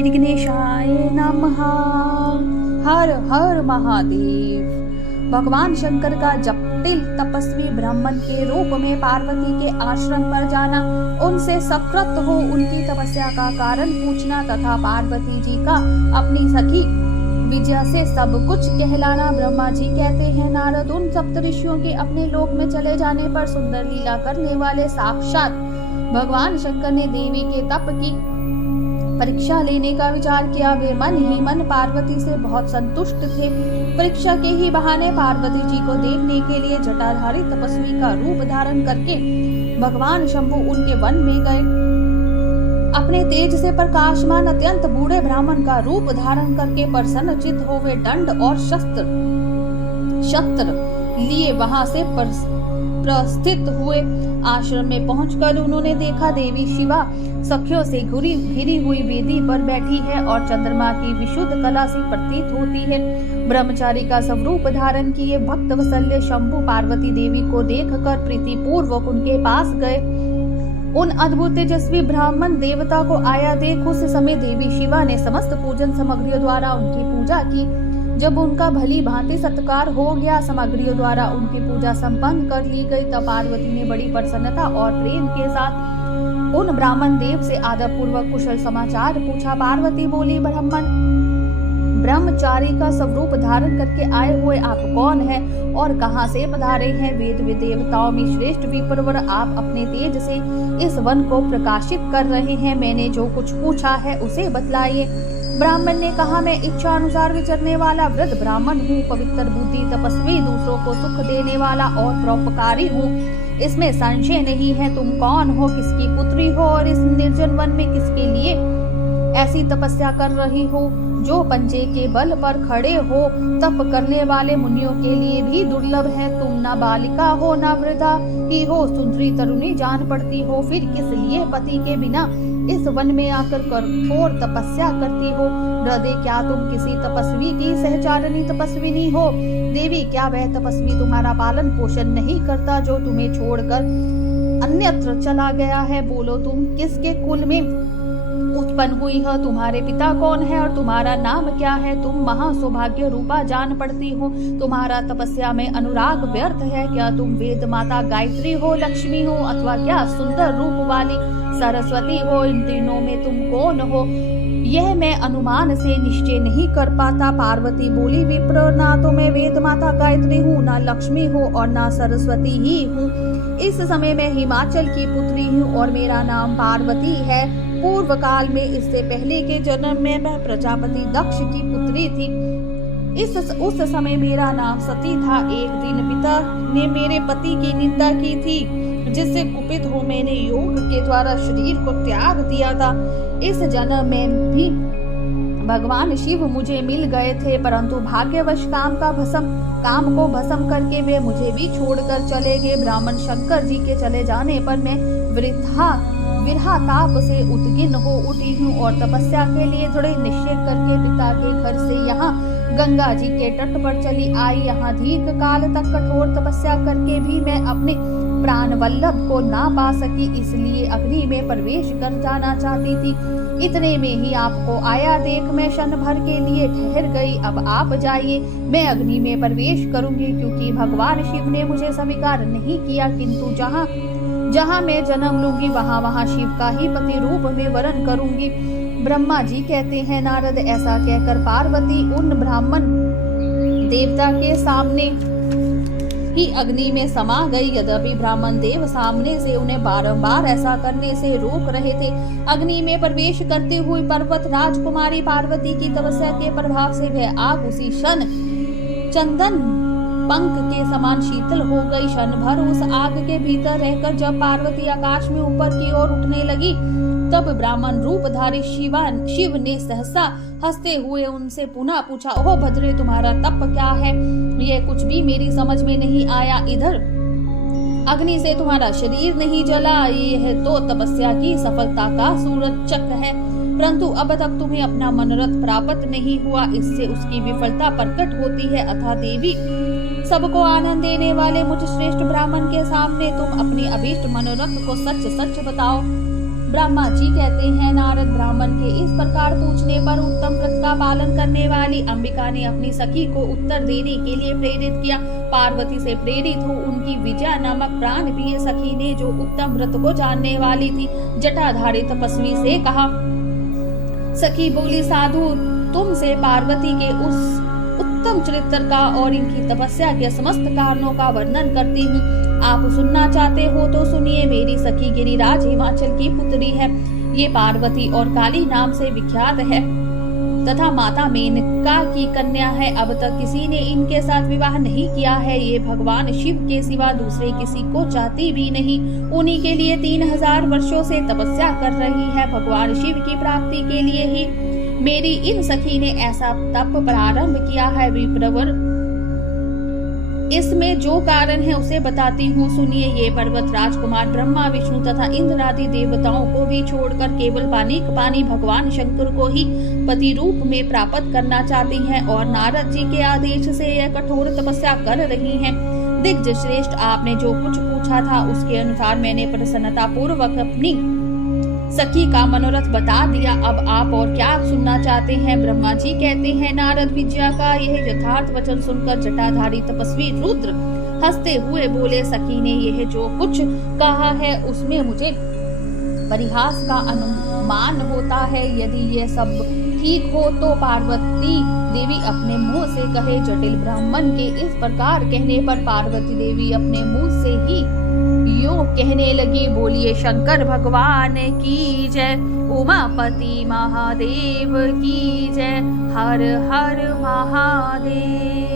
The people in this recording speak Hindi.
श्री गणेशाय नमः। हर हर महादेव। भगवान शंकर का जटिल तपस्वी ब्राह्मण के रूप में पार्वती के आश्रम पर जाना, उनसे सकृत हो उनकी तपस्या का कारण पूछना तथा पार्वती जी का अपनी सखी विजया से सब कुछ कहलाना। ब्रह्मा जी कहते हैं, नारद उन सप्तऋषियों के अपने लोक में चले जाने पर सुंदर लीला करने वाले साक्षात भगवान शंकर ने देवी के तप की परीक्षा लेने का विचार किया। वे मन ही मन पार्वती से बहुत संतुष्ट थे। परीक्षा के ही बहाने पार्वती जी को देखने के लिए जटाधारी तपस्वी का रूप धारण करके भगवान शंभु उनके वन में गए। अपने तेज से प्रकाशमान अत्यंत बूढ़े ब्राह्मण का रूप धारण करके प्रसन्नचित्त हो वे दंड और शस्त्र लिए वहां से प्रस्थित हुए। आश्रम में पहुंचकर उन्होंने देखा देवी शिवा सखियों से घिरी हुई वेदी पर बैठी है और चंद्रमा की विशुद्ध कला से प्रतीत होती है। ब्रह्मचारी का स्वरूप धारण किए भक्त वत्सल्य शंभु पार्वती देवी को देखकर प्रीति पूर्वक उनके पास गए। उन अद्भुत तेजस्वी ब्राह्मण देवता को आया देख उस समय देवी शिवा ने समस्त पूजन सामग्रियों द्वारा उनकी पूजा की। जब उनका भली भांति सत्कार हो गया, सामग्रियों द्वारा उनकी पूजा संपन्न कर ली गई, तब पार्वती ने बड़ी प्रसन्नता और प्रेम के साथ उन ब्राह्मण देव से आदर पूर्वक कुशल समाचार पूछा। पार्वती बोली, ब्रह्मचारी का स्वरूप धारण करके आए हुए आप कौन हैं और कहां से पधारे हैं? वेद देवताओं में श्रेष्ठ विप्रवर, आप अपने तेज से इस वन को प्रकाशित कर रहे हैं। मैंने जो कुछ पूछा है उसे बतलाइए। ब्राह्मण ने कहा, मैं इच्छा अनुसार विचरने वाला वृद्ध ब्राह्मण हूँ, पवित्र बुद्धि तपस्वी, दूसरों को सुख देने वाला और परोपकारी हूँ। इसमें संशय नहीं है। तुम कौन हो, किसकी पुत्री हो और इस निर्जन वन में किसके लिए ऐसी तपस्या कर रही हो? जो पंजे के बल पर खड़े हो तप करने वाले मुनियों के लिए भी दुर्लभ है। तुम न बालिका हो न वृद्धा ही हो, सुंदरी तरुणी जान पड़ती हो, फिर किस लिए पति के बिना इस वन में आकर कठोर तपस्या करती हो? हृदय, क्या तुम किसी तपस्वी की सहचारिणी तपस्विनी हो? देवी, क्या वह तपस्वी तुम्हारा पालन पोषण नहीं करता जो तुम्हें छोड़कर अन्यत्र चला गया है? बोलो, तुम किसके कुल में उत्पन्न हुई है? तुम्हारे पिता कौन है और तुम्हारा नाम क्या है? तुम महासौभाग्य रूपा जान पड़ती हो, तुम्हारा तपस्या में अनुराग व्यर्थ है। क्या तुम वेद माता गायत्री हो, लक्ष्मी हो, अथवा क्या सुंदर रूप वाली सरस्वती हो? इन तीनों में तुम कौन हो, यह मैं अनुमान से निश्चय नहीं कर पाता। पार्वती बोली, विप्र, ना तो मैं वेद माता गायत्री हूँ, ना लक्ष्मी हूँ और ना सरस्वती ही हूँ। इस समय मैं हिमाचल की पुत्री हूँ और मेरा नाम पार्वती है। पूर्व काल में, इससे पहले के जन्म में मैं प्रजापति दक्ष की पुत्री थी। उस समय मेरा नाम सती था। एक दिन पिता ने मेरे पति की निंदा की थी, जिससे कुपित हो मैंने योग के द्वारा शरीर को त्याग दिया था। इस जन्म में भी भगवान शिव मुझे मिल गए थे, परंतु भाग्यवश काम को भस्म करके वे मुझे भी छोड़कर चले गए। ब्राह्मण शंकर जी के चले जाने पर मैं विरहा ताप से उद्गिन्न हो उठी हूँ और तपस्या के लिए दृढ़ निश्चय करके पिता के घर से यहाँ गंगा जी के तट पर चली आई। यहाँ दीर्घ काल तक कठोर तपस्या करके भी मैं अपने प्राण वल्लभ को ना पा सकी, इसलिए अग्नि में प्रवेश कर जाना चाहती थी। इतने में ही आपको आया देख मैं क्षण भर के लिए ठहर गई। अब आप जाइए, मैं अग्नि में प्रवेश करूंगी, क्योंकि भगवान शिव ने मुझे स्वीकार नहीं किया। किंतु जहाँ मैं जन्म लूंगी वहाँ शिव का ही पति रूप में वरण करूंगी। ब्रह्मा जी कहते हैं, नारद, ऐसा कहकर पार्वती उन ब्राह्मण देवता के सामने ही अग्नि में समा गई। यद्यपि ब्राह्मण देव सामने से उन्हें बारंबार ऐसा करने से रोक रहे थे, अग्नि में प्रवेश करते हुए पर्वत राजकुमारी पार्वती की तपस्या के प्रभाव से वह आग उसी क्षण चंदन पंख के समान शीतल हो गई। क्षण भर उस आग के भीतर रहकर जब पार्वती आकाश में ऊपर की ओर उठने लगी, तब ब्राह्मण रूपधारी शिव ने सहसा हंसते हुए उनसे पुनः पूछा, ओह भद्रे, तुम्हारा तप क्या है? यह कुछ भी मेरी समझ में नहीं आया। इधर अग्नि से तुम्हारा शरीर नहीं जला, यह तो तपस्या की सफलता का सूचक है, परंतु अब तक तुम्हें अपना मनोरथ प्राप्त नहीं हुआ, इससे उसकी विफलता प्रकट होती है। अतः देवी, सबको आनंद देने वाले मुझ श्रेष्ठ ब्राह्मण के सामने तुम अपनी अभीष्ट मनोरथ को सच सच बताओ। ब्रह्मा जी कहते हैं, नारद ब्राह्मण के इस प्रकार पूछने पर उत्तम व्रत का पालन करने वाली अंबिका ने अपनी सखी को उत्तर देने के लिए प्रेरित किया। पार्वती से प्रेरित हो उनकी विजया नामक प्राण प्रिय सखी ने, जो उत्तम व्रत को जानने वाली थी, जटाधारी तपस्वी से कहा। सखी बोली, साधु, तुमसे पार्वती के उस उत्तम चरित्र का और इनकी तपस्या के समस्त कारणों का वर्णन करती हूँ। आप सुनना चाहते हो तो सुनिए। मेरी सखी गिरिराज हिमाचल की पुत्री है। ये पार्वती और काली नाम से विख्यात है तथा माता मेनका की कन्या है। अब तक किसी ने इनके साथ विवाह नहीं किया है। ये भगवान शिव के सिवा दूसरे किसी को चाहती भी नहीं। उन्हीं के लिए 3000 वर्षों से तपस्या कर रही है। भगवान शिव की प्राप्ति के लिए ही मेरी इन सखी ने ऐसा तप प्रारंभ किया है। विप्रवर, इसमें जो कारण है उसे बताती हूँ, सुनिए। ये पर्वत राजकुमार ब्रह्मा, विष्णु तथा इंद्र आदि देवताओं को भी छोड़कर केवल पानी भगवान शंकर को ही पति रूप में प्राप्त करना चाहती हैं और नारद जी के आदेश से यह कठोर तपस्या कर रही हैं। दिग्गज श्रेष्ठ, आपने जो कुछ पूछा था उसके अनुसार मैंने प्रसन्नता पूर्वक अपनी सखी का मनोरथ बता दिया। अब आप और क्या सुनना चाहते हैं? ब्रह्मा जी कहते हैं, नारद विजया का यह यथार्थ वचन सुनकर जटाधारी तपस्वी रुद्र हंसते हुए बोले, सखी ने यह जो कुछ कहा है उसमें मुझे परिहास का अनुमान होता है। यदि यह सब ठीक हो तो पार्वती देवी अपने मुंह से कहे। जटिल ब्राह्मण के इस प्रकार कहने पर पार्वती देवी अपने मुंह से ही यूं कहने लगी, बोलिए शंकर भगवान की जय, उमापति महादेव की जय, हर हर महादेव।